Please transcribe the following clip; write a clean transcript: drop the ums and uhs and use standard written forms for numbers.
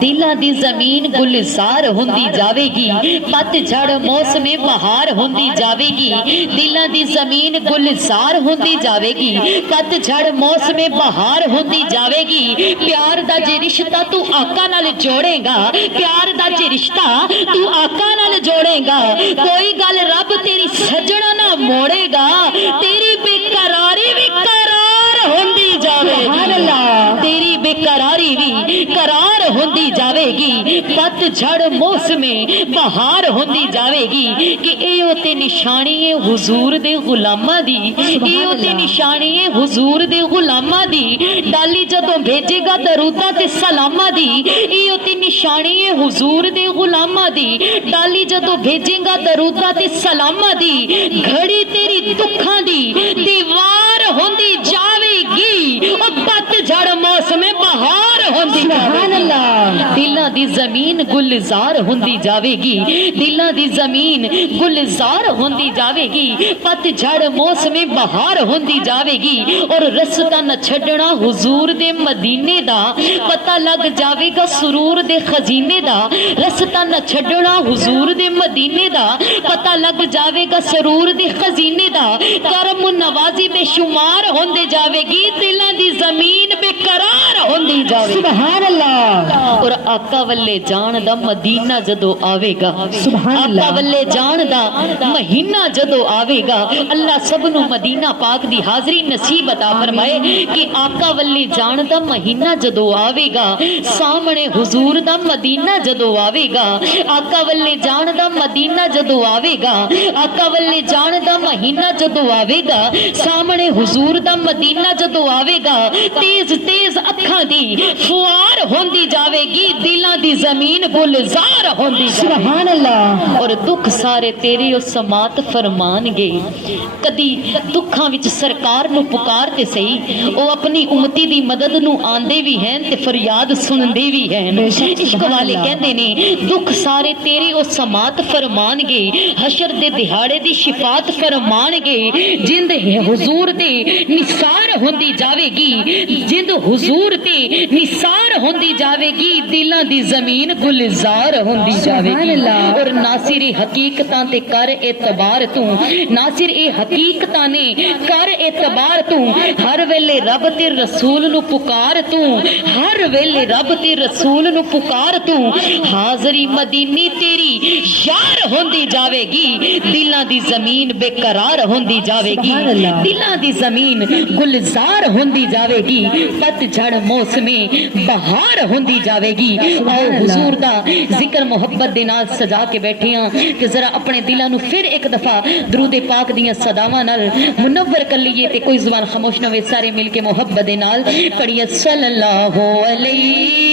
दिलां दी जमीन गुलजार हुंदी जावेगी, पतझड़ मौसमे बहार हुंदी जावेगी। दिलां दी जमीन गुलजार हुंदी जावेगी, पतझड़ मौसमे बहार हुंदी जावेगी। प्यार दा जे रिश्ता तू आका नाल जोड़ेगा, प्यार दा जे रिश्ता तू आका नाल जोड़ेगा, कोई गल रब तेरी सजना ना मोड़ेगा, तेरी बेकरारी भी करार हुंदी जावेगी, तेरी बेकरारी भी करार होंदी जावेगी। पतझड़ मौसमे बहार होंदी जावेगी। कि एहो ते निशानी है हुजूर दे गुलामां दी, एहो ते निशानी है हुजूर दे गुलामां दी। डाली जदों भेजेगा दरूदा ते सलामां दी, एहो ते निशानी है हुजूर दे गुलामां दी। डाली जदों भेजेगा दरूदा ते सलामां दी, घड़ी तेरी दुखां दी दीवार होंदी जावेगी। ओ पतझड़ मौसमे बहार होंदी दिलां दी जमीन गुलजार होंदी जावेगी, दिलां दी जमीन गुलजार होंदी जावेगी। पतझड़ मौसमे बहार होंदी जावेगी। और रस्ता न छड़ना हुजूर दे मदीने दा, पता लग जावेगा सुरूर दे खजीने दा। रस्ता न छड़ना हुजूर दे मदीने दा, पता लग जावेगा सुरूर दे खजीने दा। करम नवाजी बेशुमार होंदे जावेगी, दिलां दी जमीन बेकरार होंदी जावेगी। सुभान अल्लाह। और आका वल्ले जान दा मदीना जदों आवेगा, आका वल्ले जान दा महीना जदों आवेगा, अल्लाह सबनू मदीना पाक दी हाजरी नसीब अता फरमाए। कि आका वल्ले जान दा महीना जदों आवेगा, सामने हुजूर दा मदीना जदों आवेगा, आका वल्ले जान दा मदीना जदों आवेगा, आका वल्ले जान दा महीना जदों आवेगा, सामने हुजूर दा मदीना जदों आवेगा, तेज तेज अखां दी फुआर होंदी जावेगी, दिलां दी जमीन गुलजार होंदी। सुभान अल्लाह। और दुख सारे तेरे ओ समात फरमानगे। कदी दुखां विच सरकार नू पुकार ते सही, ओ अपनी उम्मती दी मदद नू आंदे भी हैं ते फरियाद सुनदे भी हैं। इश्क वाले कहंदे ने दुख सारे तेरे ओ समात फरमानगे, हशर दे दिहाड़े दी शिफात फरमानगे। जिंद हुजूर दे निसार होंदी जावेगी, जिंद हुजूर ते निसार होंदी जावेगी, दिलां दी जमीन गुलजार होंदी जावेगी। और नासिर हकीकतां ते कर एतबार तू, नासिर ए हकीकतां ने कर एतबार तू। हर वेले रब ते रसूल नू पुकार तू, हर वेले रब ते रसूल नू पुकार तू। हाजरी मदीनी तेरी यार होंदी जावेगी, दिलां दी जमीन बेकरार होंदी जावेगी, दिलां दी जमीन गुलजार होंदी जावेगी। पतझड़ मौसमे बहार होंदी जावेगी। और हुजूर दा जिक्र मोहब्बत दे नाल सजा के बैठे हां कि जरा अपने दिलां नू फिर एक दफा दरूद पाक दियां सदावां नाल मुनव्वर कर लईए ते कोई जुबान खामोश न होवे, सारे मिल के मोहब्बत दे नाल पढ़िए सल्लल्लाहु अलैहि